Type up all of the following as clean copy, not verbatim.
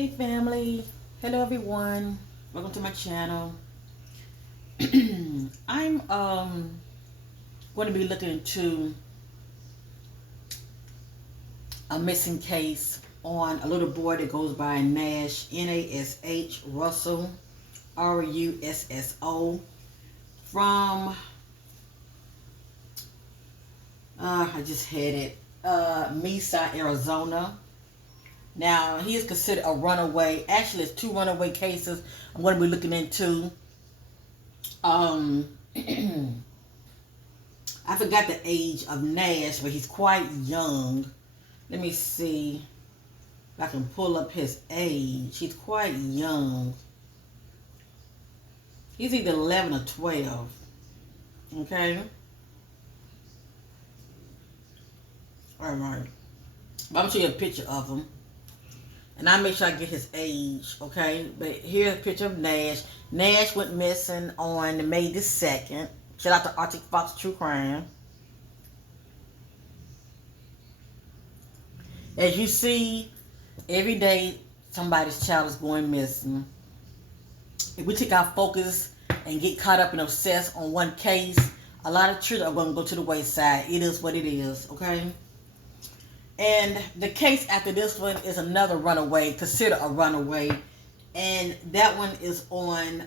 Hey family, hello everyone, welcome to my channel. I'm going to be looking into a missing case on a little boy that goes by Nash, Nash Russo, Russo, from I just had it, Mesa, Arizona. Now, he is considered a runaway. Actually, it's two runaway cases I'm going to be looking into. I forgot the age of Nash, but he's quite young. Let me see if I can pull up his age. He's quite young. He's either 11 or 12. Okay? Alright. I'm going to show you a picture of him. And I'll make sure I get his age, okay? But here's a picture of Nash. Nash went missing on May the 2nd. Shout out to Arctic Fox True Crime. As you see, every day somebody's child is going missing. If we take our focus and get caught up and obsessed on one case, a lot of children are going to go to the wayside. It is what it is, okay? And the case after this one is another runaway, considered a runaway. And that one is on,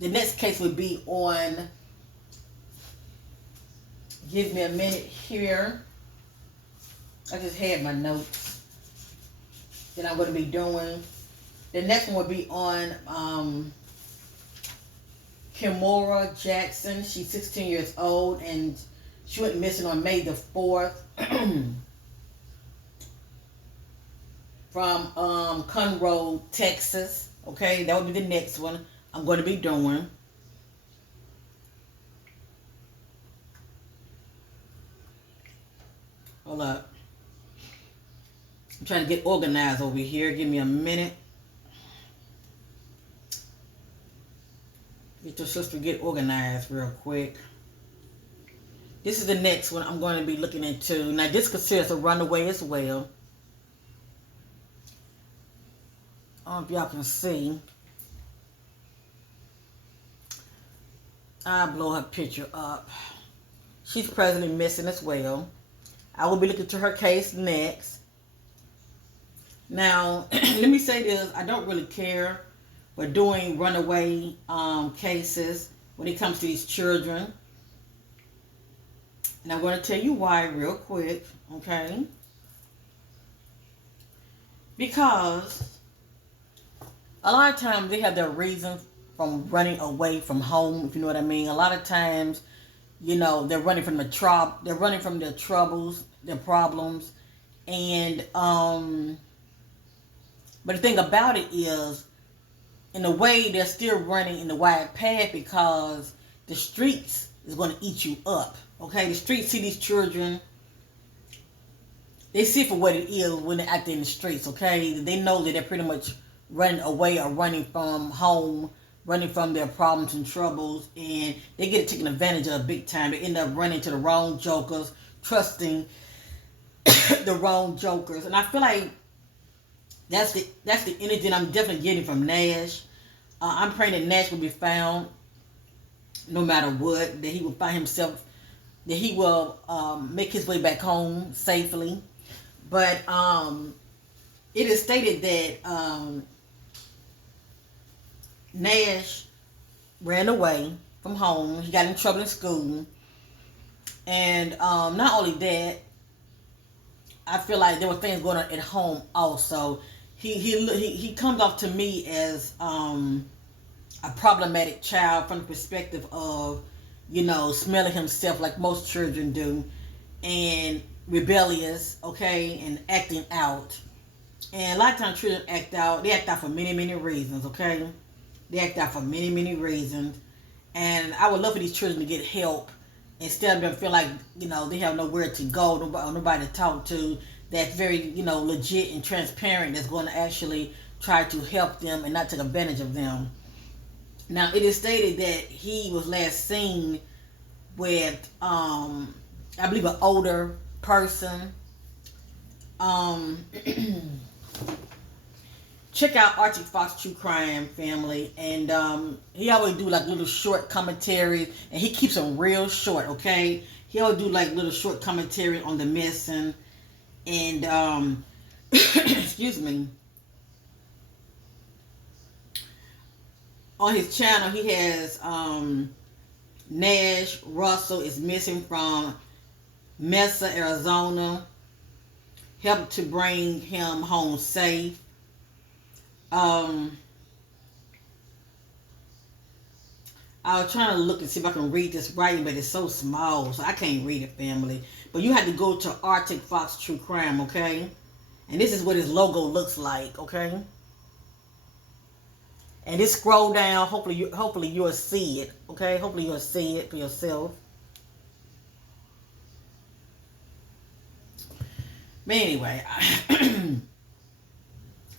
the next case would be on, give me a minute here. I just had my notes that I'm going to be doing. The next one would be on Kimora Jackson. She's 16 years old and she went missing on May the 4th. From Conroe, Texas. Okay, that would be the next one I'm going to be doing. Hold up. I'm trying to get organized over here. Give me a minute. Get your sister get organized real quick. This is the next one I'm going to be looking into. Now, this considers a runaway as well. I don't know if y'all can see. I'll blow her picture up. She's presently missing as well. I will be looking to her case next. Now, let me say this. I don't really care for doing runaway cases when it comes to these children. And I'm going to tell you why real quick, okay? Because a lot of times they have their reason from running away from home, if you know what I mean. A lot of times, you know, they're running from they're running from their troubles, their problems. And but the thing about it is, in a way, they're still running in the wide path because the streets is going to eat you up. Okay, the streets see these children. They see it for what it is when they're out there in the streets. Okay, they know that they're pretty much running away or running from home, running from their problems and troubles, and they get taken advantage of big time. They end up running to the wrong jokers, trusting the wrong jokers, and I feel like that's the energy that I'm definitely getting from Nash. I'm praying that Nash will be found, no matter what, that he will find himself, that he will make his way back home safely. But it is stated that Nash ran away from home. He got in trouble in school. And not only that, I feel like there were things going on at home also. He comes off to me as a problematic child from the perspective of, you know, smelling himself like most children do, and rebellious, okay, and acting out. And a lot of times children act out. They act out for many, many reasons, okay? They act out for many, many reasons. And I would love for these children to get help instead of them feel like, you know, they have nowhere to go, nobody to talk to that's very, you know, legit and transparent, that's going to actually try to help them and not take advantage of them. Now, it is stated that he was last seen with, I believe, an older person. check out Arctic Fox True Crime family, and he always do like little short commentaries, and he keeps them real short. Okay, he always do like little short commentary on the missing, and excuse me. On his channel, he has Nash Russo is missing from Mesa, Arizona. Helped to bring him home safe. I was trying to look and see if I can read this writing, but it's so small, so I can't read it, family. But you have to go to Arctic Fox True Crime, okay? And this is what his logo looks like, okay? And just scroll down. Hopefully you'll see it, okay? Hopefully you'll see it for yourself. But anyway,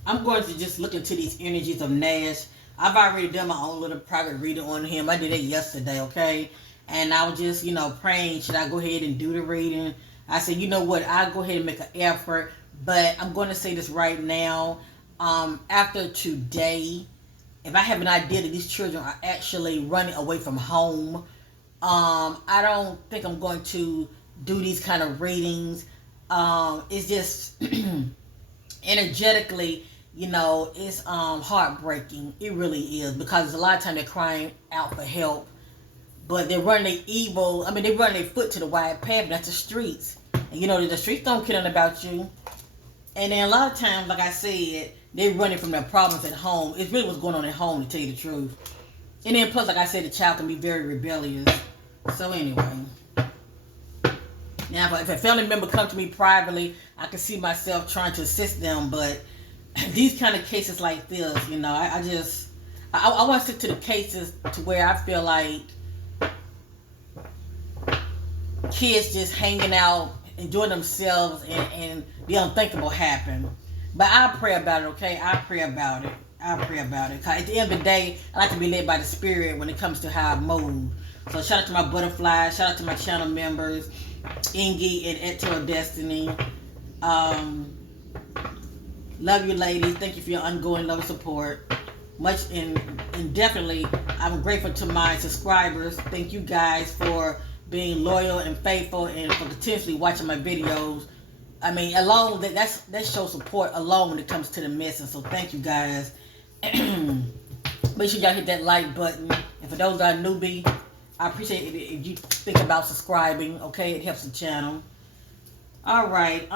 I'm going to just look into these energies of Nash. I've already done my own little private reading on him. I did it yesterday, okay? And I was just, praying, should I go ahead and do the reading? I said, you know what, I'll go ahead and make an effort. But I'm going to say this right now. After today, if I have an idea that these children are actually running away from home, I don't think I'm going to do these kind of readings. It's just energetically, it's heartbreaking. It really is, because a lot of times they're crying out for help, but they're running their evil. I mean, they're running their foot to the wide path. That's the streets, and the streets don't care nothing about you. And then a lot of times, like I said, they're running from their problems at home. It's really what's going on at home, to tell you the truth. And then plus, like I said, the child can be very rebellious. So anyway. Now, if a family member comes to me privately, I can see myself trying to assist them. But these kind of cases like this, I want to stick to the cases to where I feel like kids just hanging out, enjoying themselves, and the unthinkable happen. But I pray about it, okay? I pray about it. Cause at the end of the day, I like to be led by the spirit when it comes to how I move. So shout out to my butterflies. Shout out to my channel members, Ingy and Eto Destiny. Love you, ladies. Thank you for your ongoing love and support. Much and definitely, I'm grateful to my subscribers. Thank you guys for being loyal and faithful, and for continuously watching my videos. I mean, alone that shows support alone when it comes to the message. So thank you guys. Make sure y'all hit that like button. And for those that are newbie, I appreciate it if you think about subscribing. Okay, it helps the channel. All right.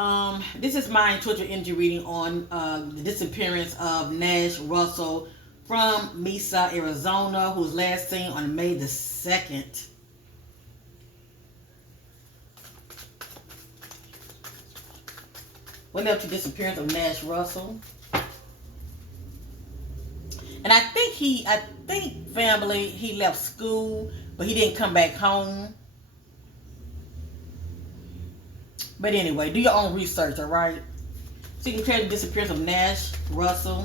This is my intuitive energy reading on the disappearance of Nash Russo from Mesa, Arizona, who was last seen on May the 2nd. What led to the disappearance of Nash Russo? And I think family, he left school, but he didn't come back home. But anyway, do your own research, all right? So you can compare the disappearance of Nash Russo.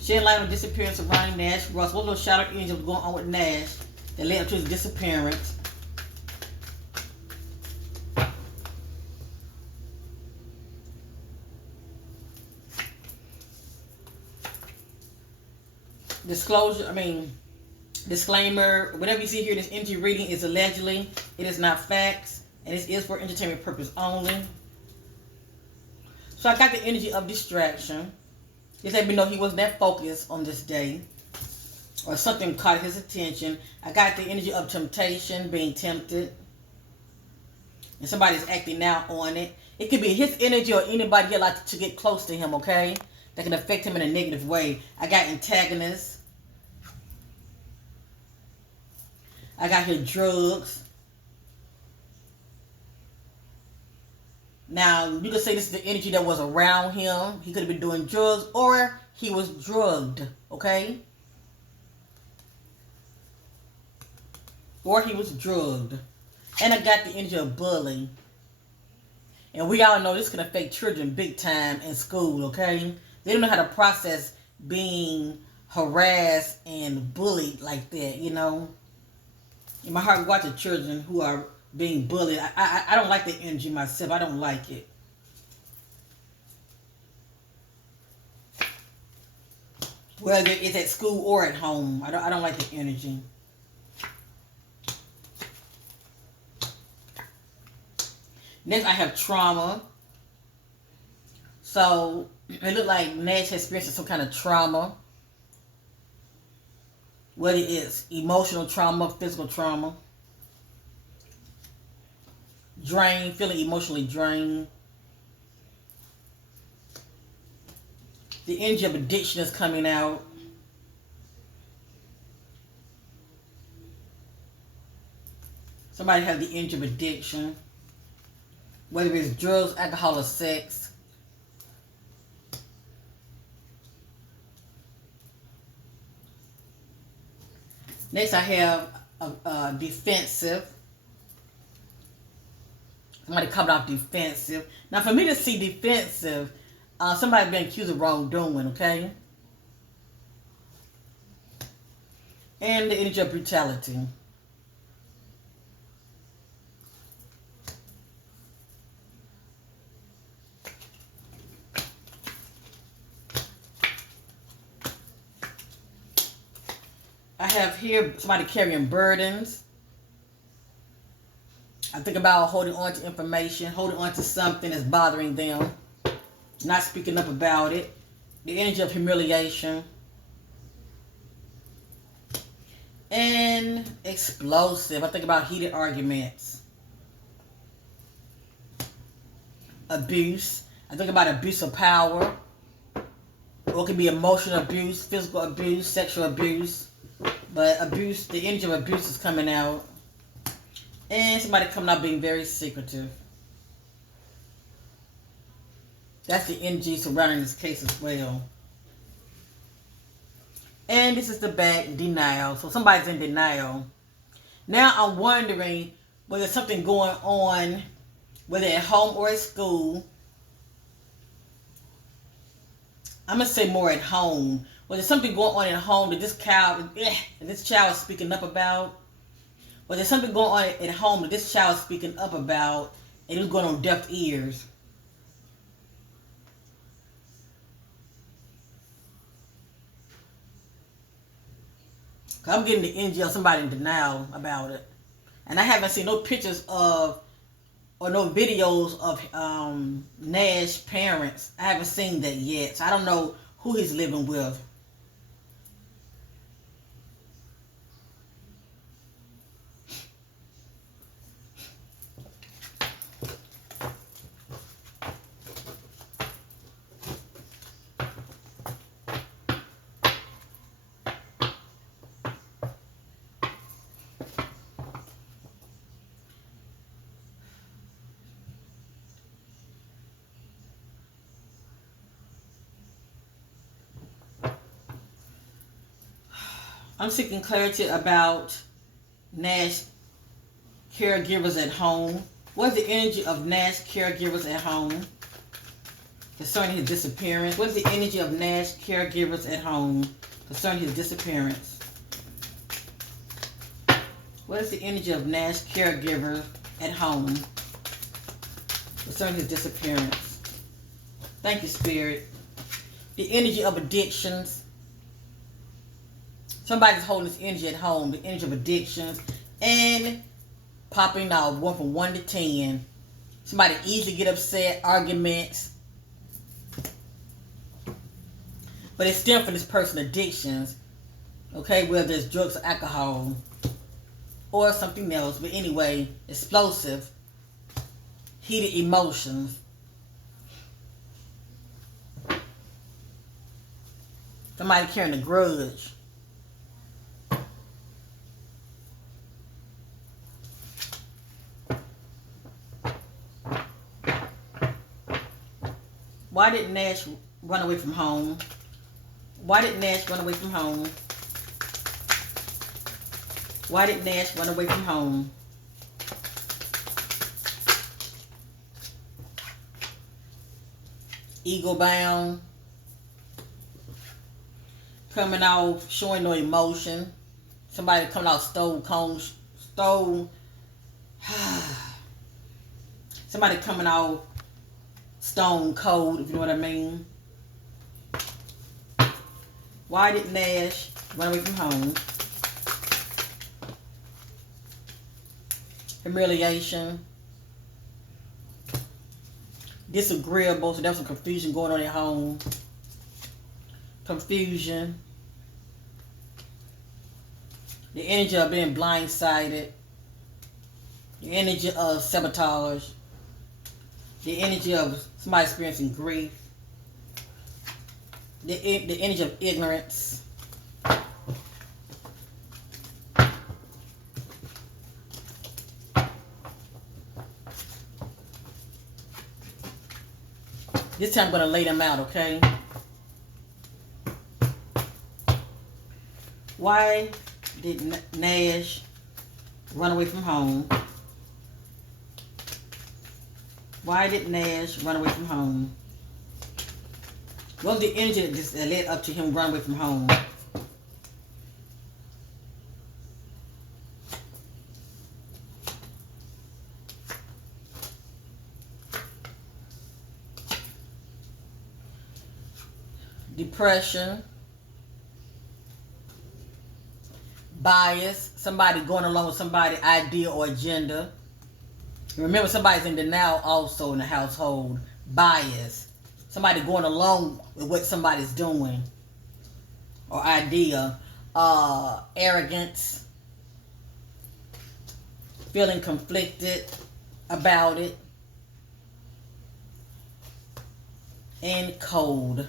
Shed light on the disappearance of Ronnie Nash Russo. What little shadow energy was going on with Nash that led up to his disappearance? Disclaimer, whatever you see here in this energy reading is allegedly. It is not facts, and this is for entertainment purpose only. So I got the energy of distraction. Just let me know he wasn't that focused on this day, or something caught his attention. I got the energy of temptation, being tempted, and somebody's acting out on it. It could be his energy or anybody here like to get close to him, okay? That can affect him in a negative way. I got antagonists. I got here drugs. Now, you could say this is the energy that was around him. He could have been doing drugs, or he was drugged, okay? Or he was drugged. And I got the energy of bullying. And we all know this can affect children big time in school, okay? They don't know how to process being harassed and bullied like that, In my heart, we watch the children who are being bullied. I don't like the energy myself. I don't like it. whether it's at school or at home. I don't like the energy. Next, I have trauma. So it looked like Nash has experienced some kind of trauma, whether it's emotional trauma, physical trauma. Drained, feeling emotionally drained. The energy of addiction is coming out. Somebody has the energy of addiction, whether it's drugs, alcohol, or sex. Next, I have a defensive. Somebody coming off defensive. Now, for me to see defensive, somebody being accused of wrongdoing, okay? And the energy of brutality. I have here somebody carrying burdens. I think about holding on to information, holding on to something that's bothering them, not speaking up about it. The energy of humiliation. And explosive. I think about heated arguments. Abuse. I think about abuse of power. Or it could be emotional abuse, physical abuse, sexual abuse. But abuse, the energy of abuse is coming out. And somebody coming out being very secretive. That's the energy surrounding this case as well. And this is the back, denial. So somebody's in denial. Now I'm wondering whether there's something going on, whether at home or at school. I'm going to say more at home. Whether there's something going on at home that this child is speaking up about. Whether there's something going on at home that this child is speaking up about and it's going on deaf ears. I'm getting the energy of somebody in denial about it. And I haven't seen no pictures of or no videos of Nash's parents. I haven't seen that yet. So I don't know who he's living with. I'm seeking clarity about Nash caregivers at home. What's the energy of Nash caregivers at home concerning his disappearance? What's the energy of Nash caregivers at home concerning his disappearance? What is the energy of Nash caregivers at home concerning his disappearance? Thank you, Spirit. The energy of addictions. Somebody's holding this energy at home, the energy of addictions, and popping out one from 1 to 10. Somebody easily get upset, arguments. But it's still for this person addictions. Okay, whether it's drugs or alcohol or something else. But anyway, explosive, heated emotions. Somebody carrying a grudge. Why did Nash run away from home? Why did Nash run away from home? Why did Nash run away from home? Ego bound. Coming out, showing no emotion. Somebody coming out somebody coming out stone cold, if you know what I mean. Why did Nash run away from home? Humiliation. Disagreeable. So there was some confusion going on at home. Confusion. The energy of being blindsided. The energy of sabotage. The energy of somebody experiencing grief. The energy of ignorance. This time I'm going to lay them out, okay? Why did Nash run away from home? Why did Nash run away from home? What was the energy that led up to him running away from home? Depression. Bias. Somebody going along with somebody's idea or agenda. Remember, somebody's in denial also in the household. Bias. Somebody going along with what somebody's doing or idea. Arrogance. Feeling conflicted about it. And cold.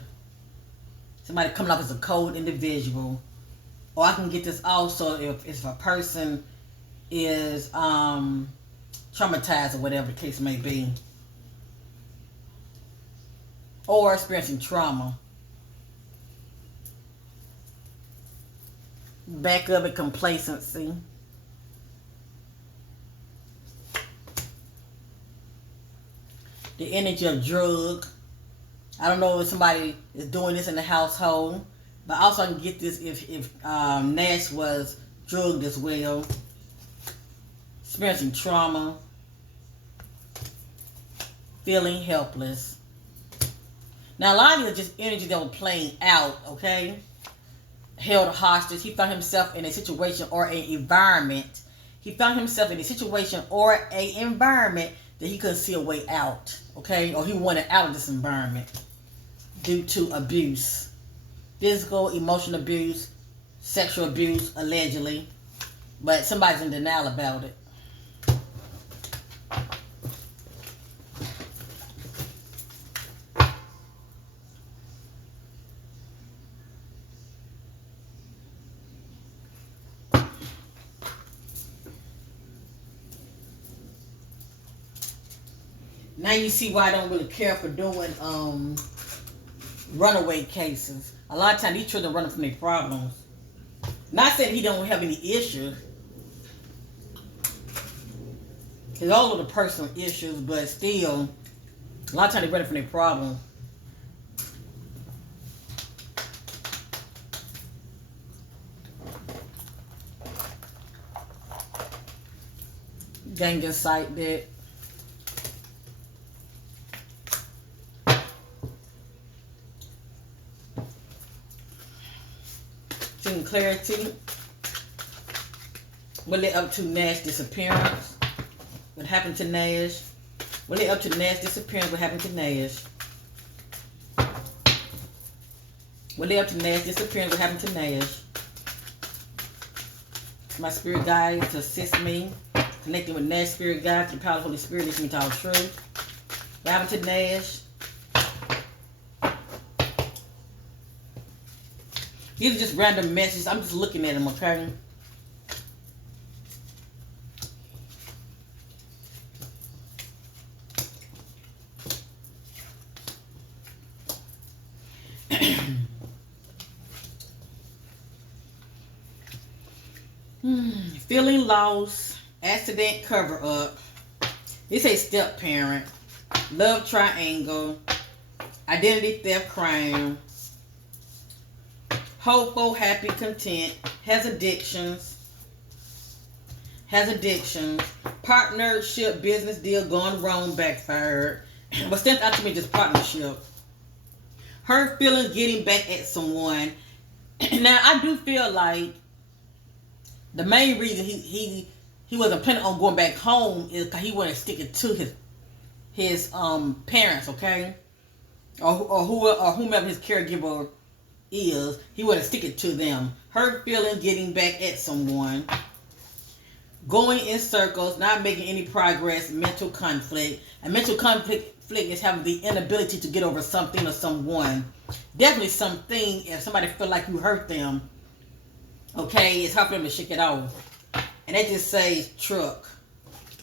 Somebody coming off as a cold individual. Or I can get this also if a person is traumatized or whatever the case may be. Or experiencing trauma. Back of it, complacency. The energy of drug. I don't know if somebody is doing this in the household, but also I can get this if Nash was drugged as well. Experiencing trauma. Feeling helpless. Now, a lot of it is just energy that was playing out, okay? Held hostage. He found himself in a situation or an environment. He found himself in a situation or an environment that he couldn't see a way out, okay? Or he wanted out of this environment due to abuse. Physical, emotional abuse, sexual abuse, allegedly. But somebody's in denial about it. Now you see why I don't really care for doing runaway cases. A lot of times these children running from their problems. Not saying he don't have any issues. It's all of the personal issues, but still, a lot of times they're running from their problems. Gang excited. Seeing clarity. What led up to Nash disappearance? What happened to Nash? What led up to Nash disappearance? What happened to Nash? What led up to Nash disappearance? What happened to Nash? My spirit guide to assist me. Connecting with Nash spirit guide to the power of the Holy Spirit. Listening to all truth. What happened to Nash? These are just random messages. I'm just looking at them, okay? Feeling lost. Accident cover up. This a step parent. Love triangle. Identity theft crime. Hopeful, happy, content. Has addictions. Partnership, business deal gone wrong, backfired. But stands out to me just partnership. Hurt feelings, getting back at someone. Now I do feel like the main reason he wasn't planning on going back home is because he wasn't sticking to his parents, okay, or whomever his caregiver is. He wasn't sticking to them. Hurt feelings, getting back at someone, going in circles, not making any progress, mental conflict. And mental conflict is having the inability to get over something or someone. Definitely something. If somebody feel like you hurt them, okay, it's hard for them to shake it off. And that just says truck.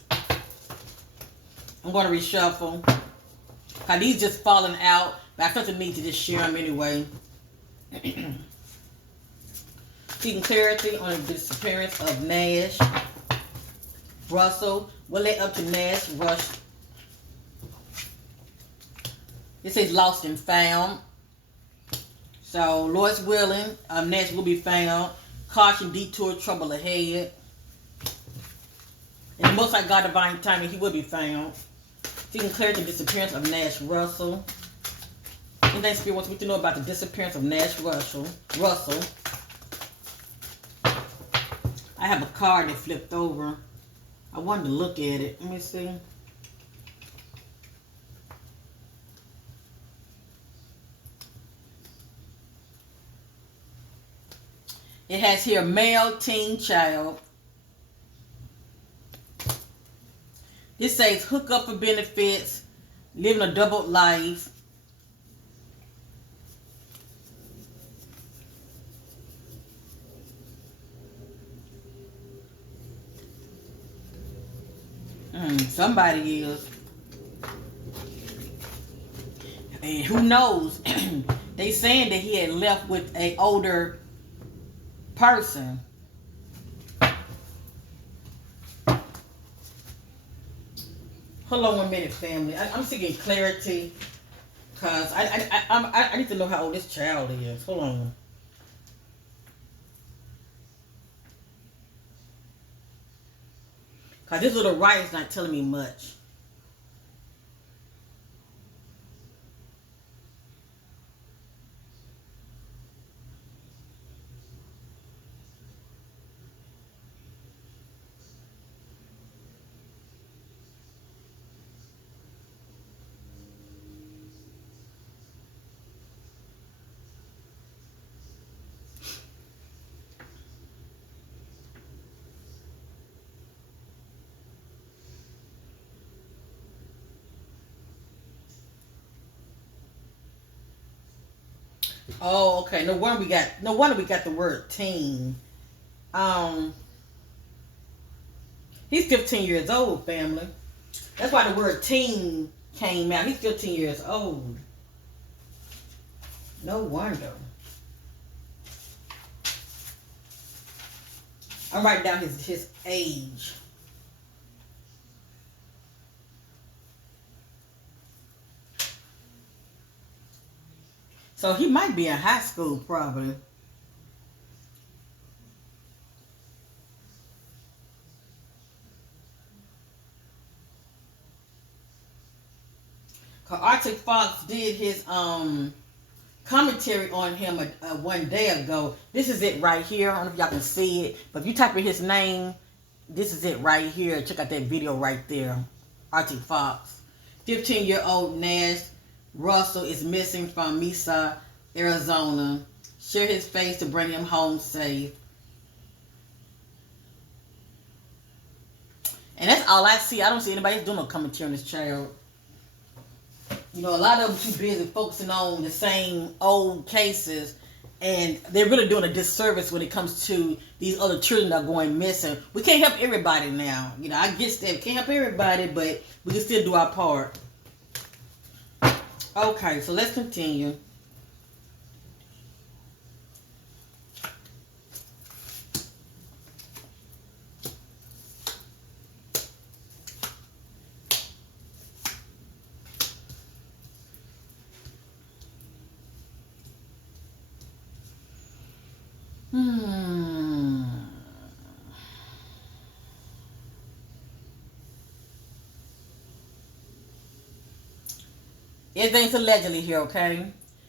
I'm going to reshuffle. Because these just falling out. But I felt the need to just share them anyway. Seeking clarity on the disappearance of Nash Russo. What led up to Nash Russo? It says lost and found. So, Lord's willing, Nash will be found. Caution, detour, trouble ahead. And the Most High God, divine timing, he will be found. Seeking clarity on the disappearance of Nash Russo. Anything Spirit wants me to know about the disappearance of Nash Russell. I have a card that flipped over. I wanted to look at it. Let me see. It has here male, teen, child. This says hook up for benefits, living a double life. Somebody is. And who knows? They saying that he had left with a older person. Hold on 1 minute, family. I'm seeking clarity because I need to know how old this child is. Hold on. Because this little writer's not telling me much. Oh, okay. No wonder we got the word teen. Um, he's 15 years old, family. That's why the word teen came out. He's 15 years old. No wonder. I'm writing down his age. So he might be in high school, probably. Cause Arctic Fox did his commentary on him 1 day ago. This is it right here. I don't know if y'all can see it, but if you type in his name, this is it right here. Check out that video right there. Arctic Fox. 15-year-old Nash Russell is missing from Mesa, Arizona. Share his face to bring him home safe. And that's all I see. I don't see anybody doing no commentary on this child. You know, a lot of them too busy focusing on the same old cases, and they're really doing a disservice when it comes to these other children that are going missing. We can't help everybody now. You know, I get that we can't help everybody, but we can still do our part. Okay, so let's continue. Everything's allegedly here, okay?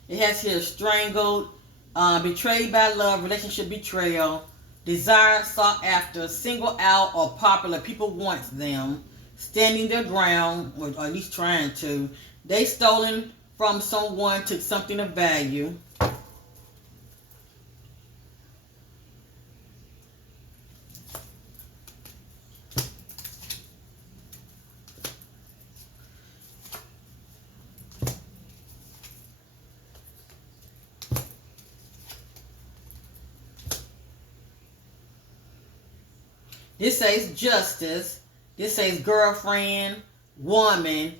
It has here strangled, Betrayed by love, relationship betrayal, desire sought after, single out or popular, people want them, standing their ground, or at least trying to. They stolen from someone, took something of value. This says justice. This says girlfriend, woman,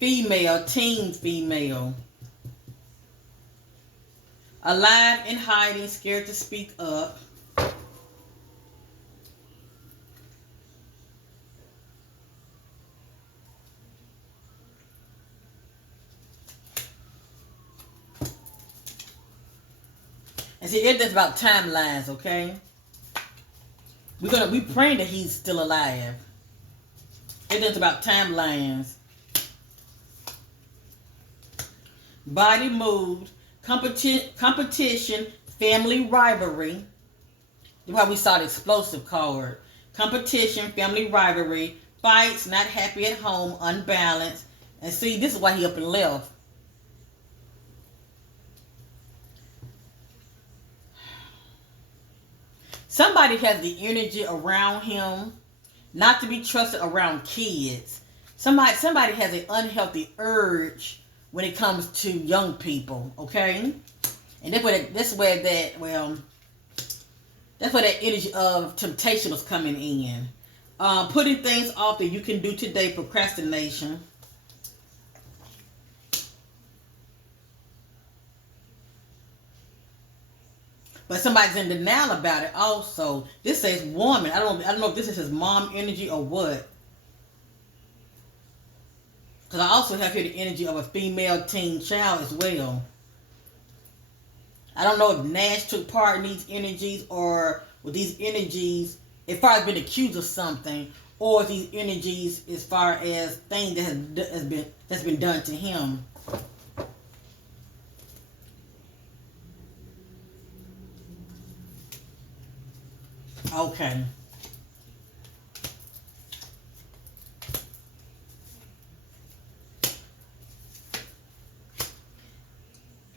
female, teen female. Alive in hiding, scared to speak up. And see, everything's about timelines, okay? We praying that he's still alive. Everything's about timelines. Body moved, competition, family rivalry. That's why we saw the explosive card. Competition, family rivalry, fights, not happy at home, unbalanced. And see, this is why he up and left. Somebody has the energy around him not to be trusted around kids. Somebody has an unhealthy urge when it comes to young people, okay? And that's where that energy of temptation was coming in. Putting things off that you can do today, procrastination. But somebody's in denial about it also. This says woman. I don't know if this is his mom energy or what. Because I also have here the energy of a female teen child as well. I don't know if Nash took part in these energies, or with these energies as far as being accused of something, or these energies as far as things that's been done to him. Okay.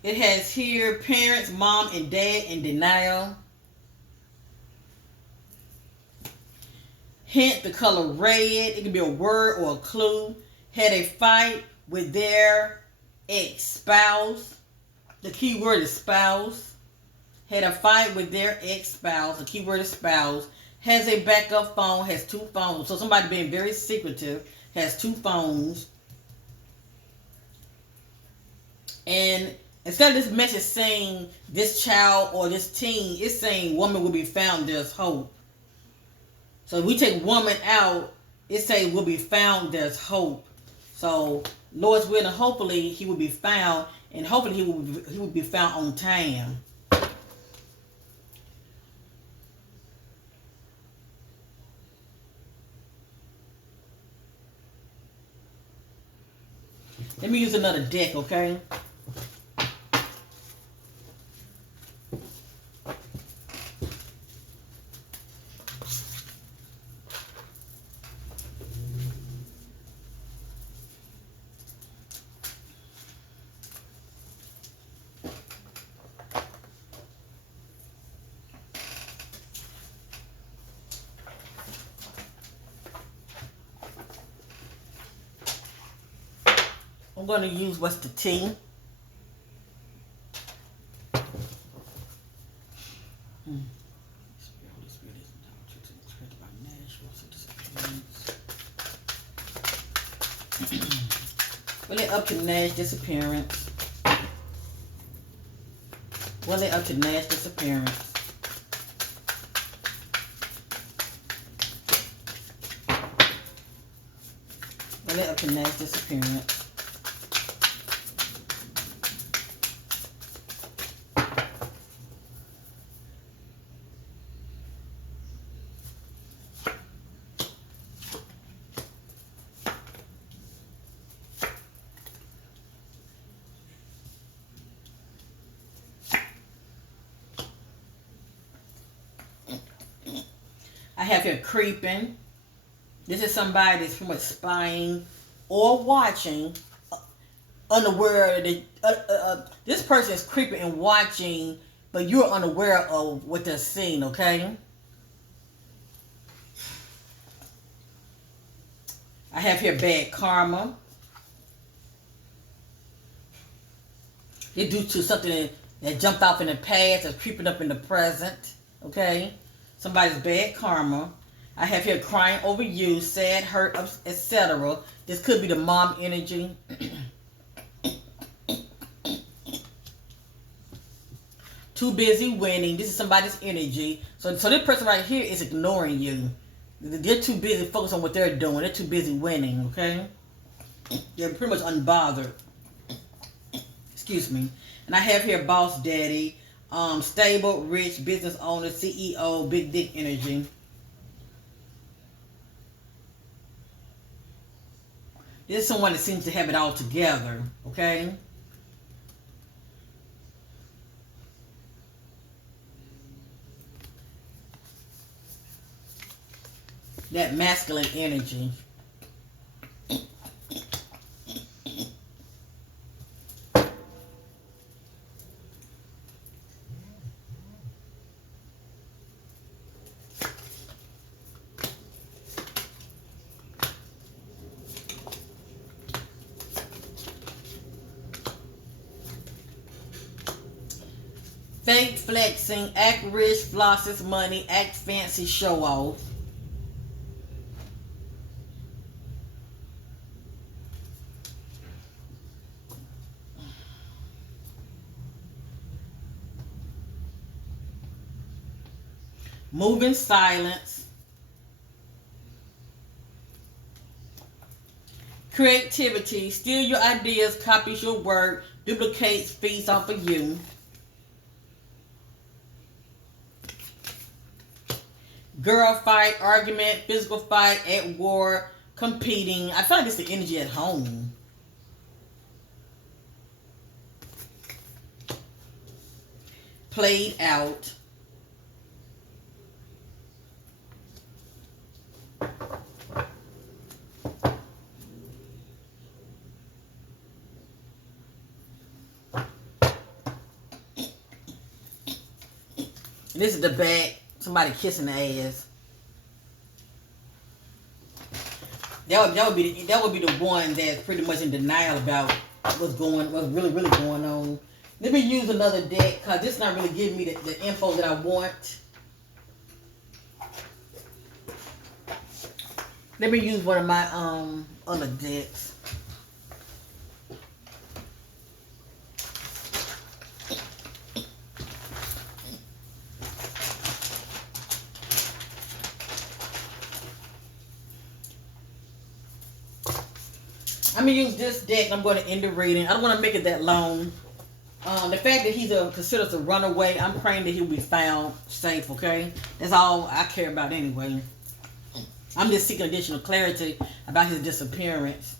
It has here parents, mom and dad in denial. Hint, the color red. It could be a word or a clue. Had a fight with their ex-spouse. The key word is spouse. Had a fight with their ex-spouse. The key word is spouse. Has a backup phone. Has two phones. So somebody being very secretive. Has two phones. And instead of this message saying this child or this teen, it's saying woman will be found, there's hope. So if we take woman out, it says will be found, there's hope. So Lord's willing, hopefully he will be found, and hopefully he will be found on time. Let me use another deck, okay? I'm going to use what's the T. Well, it up to Nash disappearance. Well, it up to Nash disappearance. Well, it up to Nash disappearance. have here creeping. This is somebody that's pretty much spying or watching, unaware that this person is creeping and watching, but you're unaware of what they're seeing, okay? I have here bad karma. It's due to something that jumped off in the past that's creeping up in the present, okay? Somebody's bad karma. I have here crying over you, sad, hurt, etc. This could be the mom energy. Too busy winning. This is somebody's energy. So this person right here is ignoring you. They're too busy focused on what they're doing. They're too busy winning, okay? They're pretty much unbothered. Excuse me. And I have here boss daddy, stable, rich, business owner, CEO, big dick energy. This is someone that seems to have it all together, okay? That masculine energy. Fake flexing, act rich, flosses money, act fancy, show off. Move in silence. Creativity, steal your ideas, copies your work, duplicates, feeds off of you. Girl fight, argument, physical fight, at war, competing. I feel like it's the energy at home. Played out. And this is the back. Somebody kissing the ass. That would be the one that's pretty much in denial about what's really going on. Let me use another deck because this not really giving me the info that I want. Let me use one of my other decks. I'm going to use this deck. I'm going to end the reading. I don't want to make it that long. The fact that he's considered a runaway, I'm praying that he'll be found safe, okay? That's all I care about anyway. I'm just seeking additional clarity about his disappearance.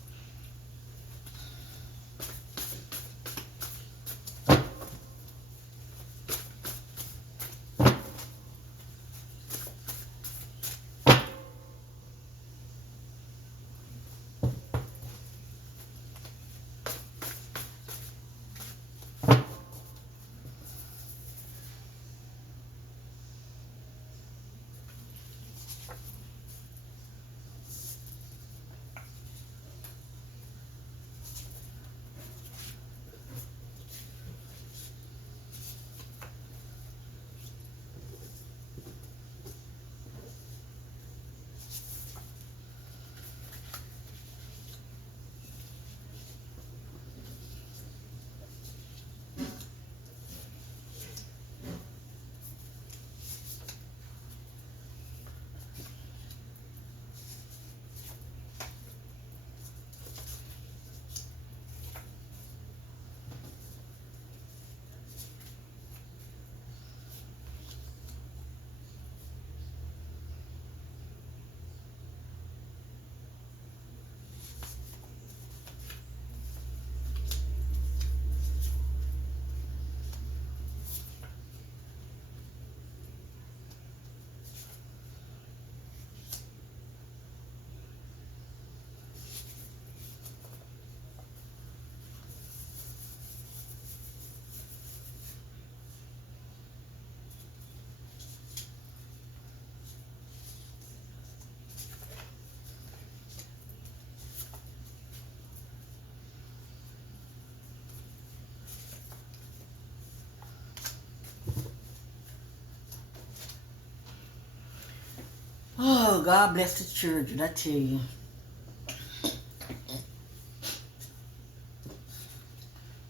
Oh, God bless the children, I tell you.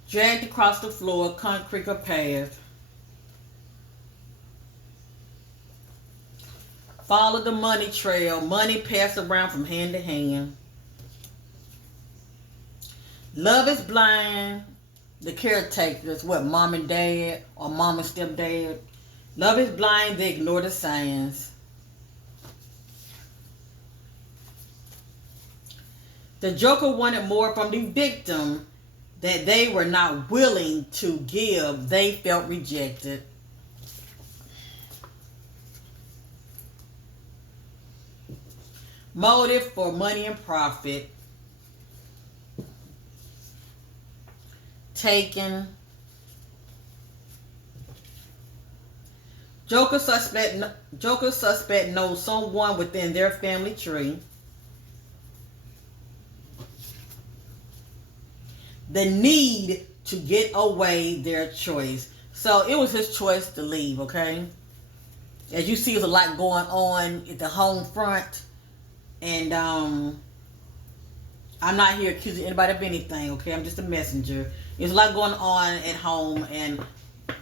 Dragged across the floor, concrete or path. Follow the money trail. Money passed around from hand to hand. Love is blind. The caretakers, what, mom and dad or mom and stepdad. Love is blind. They ignore the signs. The Joker wanted more from the victim that they were not willing to give. They felt rejected. Motive for money and profit. Taken. Joker suspect knows someone within their family tree. The need to get away, their choice. So it was his choice to leave, okay? As you see, there's a lot going on at the home front. And I'm not here accusing anybody of anything, okay? I'm just a messenger. There's a lot going on at home, and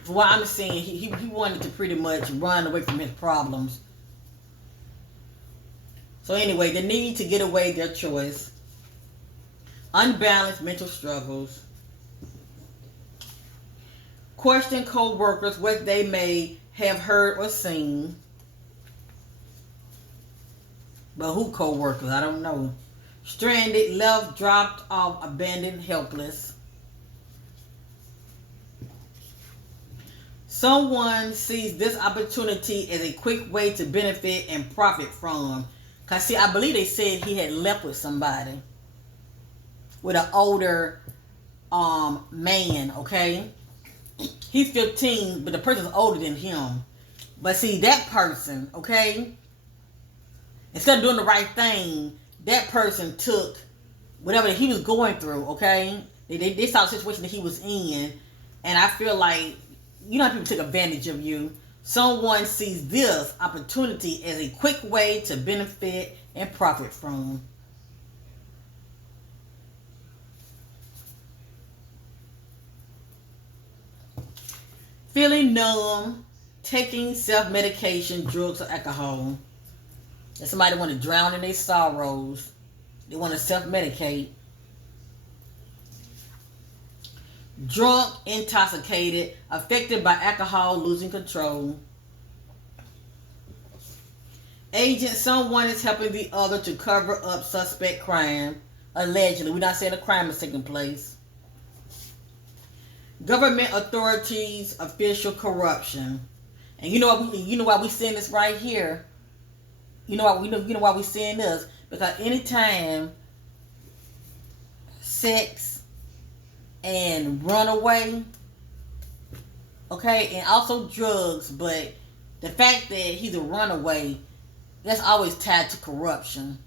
from what I'm seeing, he wanted to pretty much run away from his problems. So anyway, the need to get away, their choice. Unbalanced mental struggles. Question co-workers what they may have heard or seen. But who co-workers? I don't know. Stranded, left, dropped off, abandoned, helpless. Someone sees this opportunity as a quick way to benefit and profit from. Because see, I believe they said he had left with somebody. With an older man, okay? He's 15, but the person's older than him. But see, that person, okay? Instead of doing the right thing, that person took whatever he was going through, okay? They saw the situation that he was in. And I feel like, you know how people take advantage of you. Someone sees this opportunity as a quick way to benefit and profit from. Feeling numb, taking self-medication, drugs, or alcohol. If somebody want to drown in their sorrows, they want to self-medicate. Drunk, intoxicated, affected by alcohol, losing control. Agent, someone is helping the other to cover up suspect crime. Allegedly. We're not saying a crime is taking place. Government authorities, official corruption. And you know why we seeing this right here? You know why we seeing this? Because anytime sex and runaway, okay, and also drugs, but the fact that he's a runaway, that's always tied to corruption.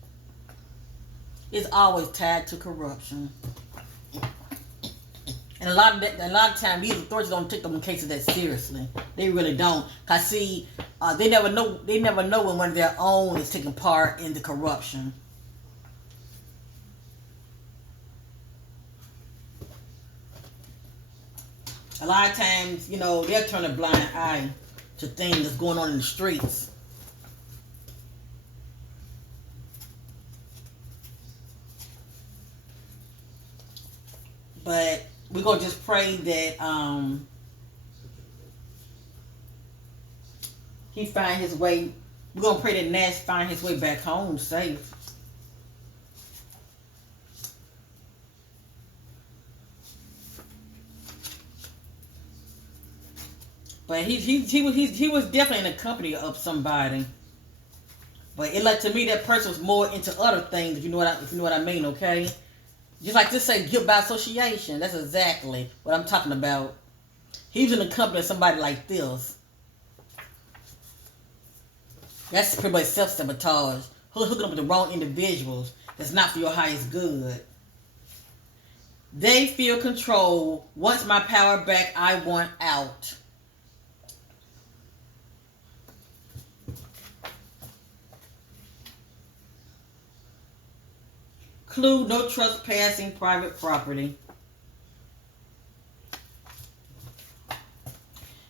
It's always tied to corruption. And a lot of times these authorities don't take them cases that seriously. They really don't. Cause see, they never know when one of their own is taking part in the corruption. A lot of times, they'll turn a blind eye to things that's going on in the streets. But we're going to just pray that he find his way. We're going to pray that Nash find his way back home safe. But he was definitely in the company of somebody. But it to me that person was more into other things, if you know what I mean, okay? Just like this say guilt by association. That's exactly what I'm talking about. He was in the company of somebody like this. That's pretty much self-sabotage. Hooking up with the wrong individuals. That's not for your highest good. They feel control. Once my power back, I want out. Clue, no trespassing private property.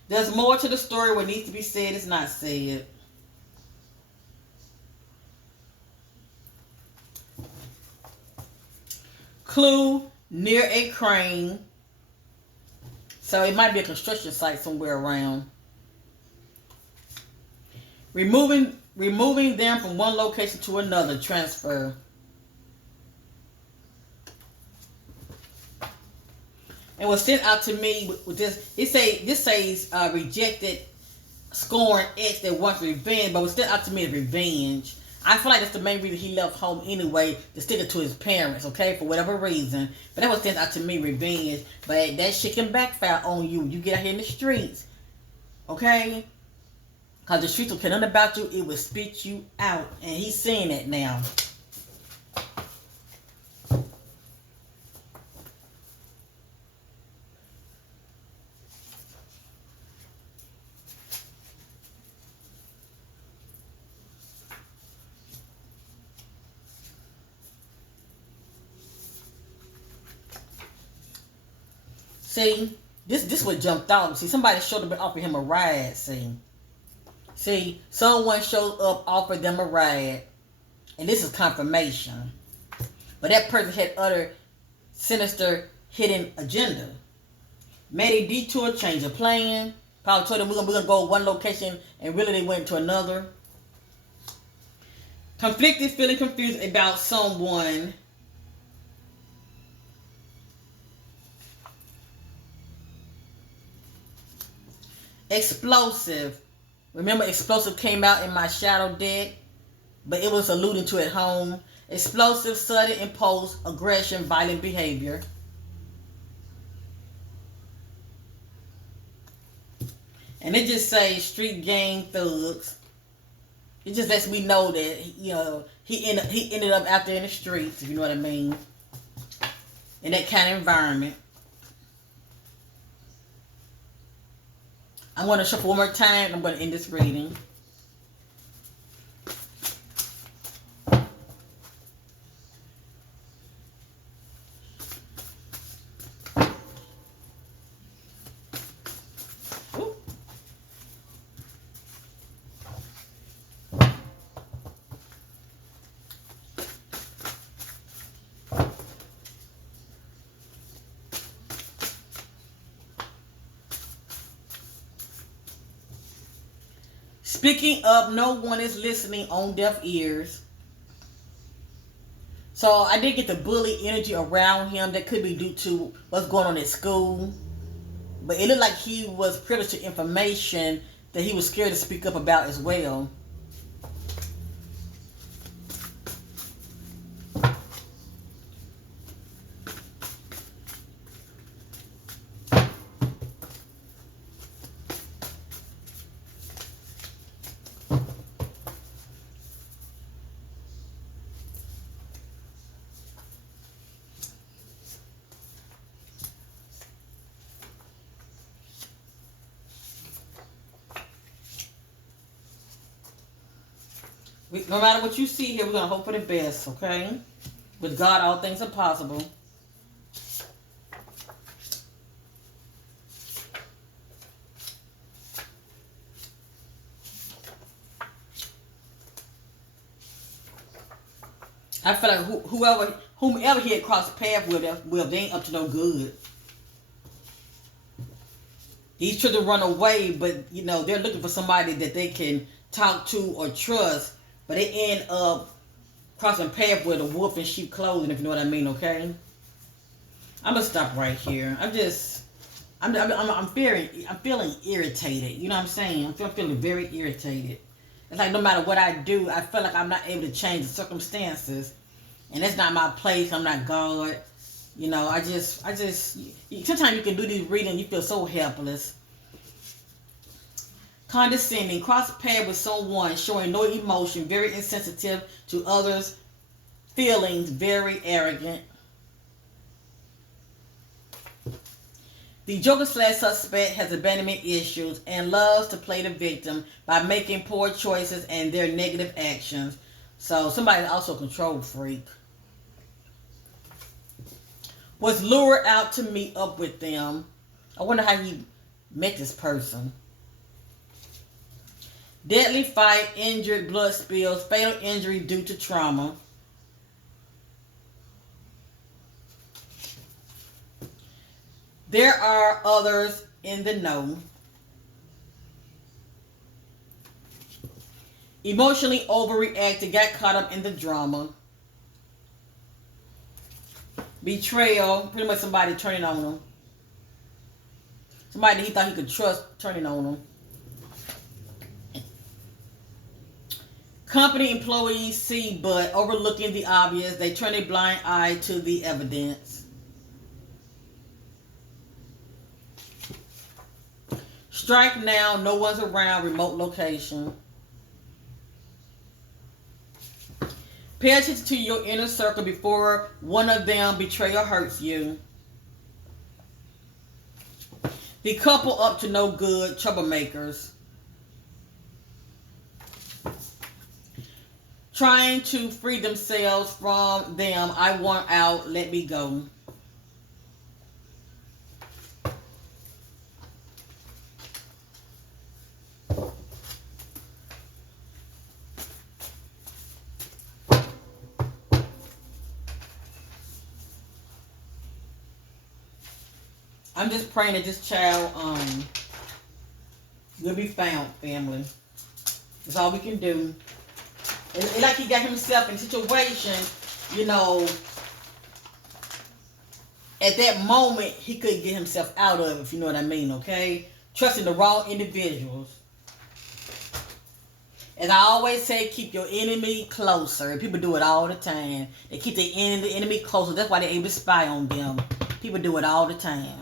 There's more to the story. What needs to be said is not said. Clue, near a crane. So it might be a construction site somewhere around. Removing them from one location to another. Transfer. And was sent out to me with this. This says rejected, scorned ex that wants revenge, but was sent out to me as revenge. I feel like that's the main reason he left home anyway, to stick it to his parents, okay, for whatever reason. But that was sent out to me, revenge. But that shit can backfire on you. You get out here in the streets, okay? Because the streets will care nothing about you. It will spit you out. And he's saying that now. See, this what jumped out. See, somebody showed up and offered him a ride. See, someone showed up, offered them a ride, and this is confirmation. But that person had other sinister, hidden agenda. Made a detour, change of plan. Probably told them we're gonna go one location, and really they went to another. Conflicted, feeling confused about someone. Explosive. Remember, explosive came out in my shadow deck, but it was alluding to at home. Explosive, sudden, impulse, aggression, violent behavior. And it just says street gang thugs. It just lets me know that he ended up out there in the streets, if you know what I mean, in that kind of environment. I'm going to shuffle one more time, and I'm going to end this reading. Ooh. Speaking of, no one is listening on deaf ears. So I did get the bully energy around him. That could be due to what's going on at school. But it looked like he was privileged to information that he was scared to speak up about as well. No matter what you see here, we're going to hope for the best, okay? With God, all things are possible. I feel like whomever he had crossed paths with, they ain't up to no good. He's trying to run away, but, they're looking for somebody that they can talk to or trust. But they end up crossing paths with a wolf in sheep clothing, if you know what I mean, okay? I'm gonna stop right here. I'm feeling irritated. You know what I'm saying? I'm feeling very irritated. It's like no matter what I do, I feel like I'm not able to change the circumstances, and that's not my place. I'm not God. Sometimes you can do these readings, you feel so helpless. Condescending, cross path with someone showing no emotion, very insensitive to others' feelings, very arrogant. The Joker/suspect has abandonment issues and loves to play the victim by making poor choices and their negative actions. So somebody's also a control freak. was lured out to meet up with them. I wonder how he met this person. Deadly fight, injured, blood spills, fatal injury due to trauma. There are others in the know. Emotionally overreacted, got caught up in the drama. Betrayal, pretty much somebody turning on him. Somebody that he thought he could trust turning on him. Company employees see but overlooking the obvious. They turn a blind eye to the evidence. Strike now, no one's around, remote location. Pay attention to your inner circle before one of them betrays or hurts you. The couple up to no good, troublemakers. Trying to free themselves from them. I want out, let me go. I'm just praying that this child will be found, family. That's all we can do. It's like he got himself in a situation, you know, at that moment he couldn't get himself out of it, if you know what I mean, okay? Trusting the wrong individuals. As I always say, keep your enemy closer. People do it all the time. They keep the enemy closer. That's why they're able to spy on them. People do it all the time.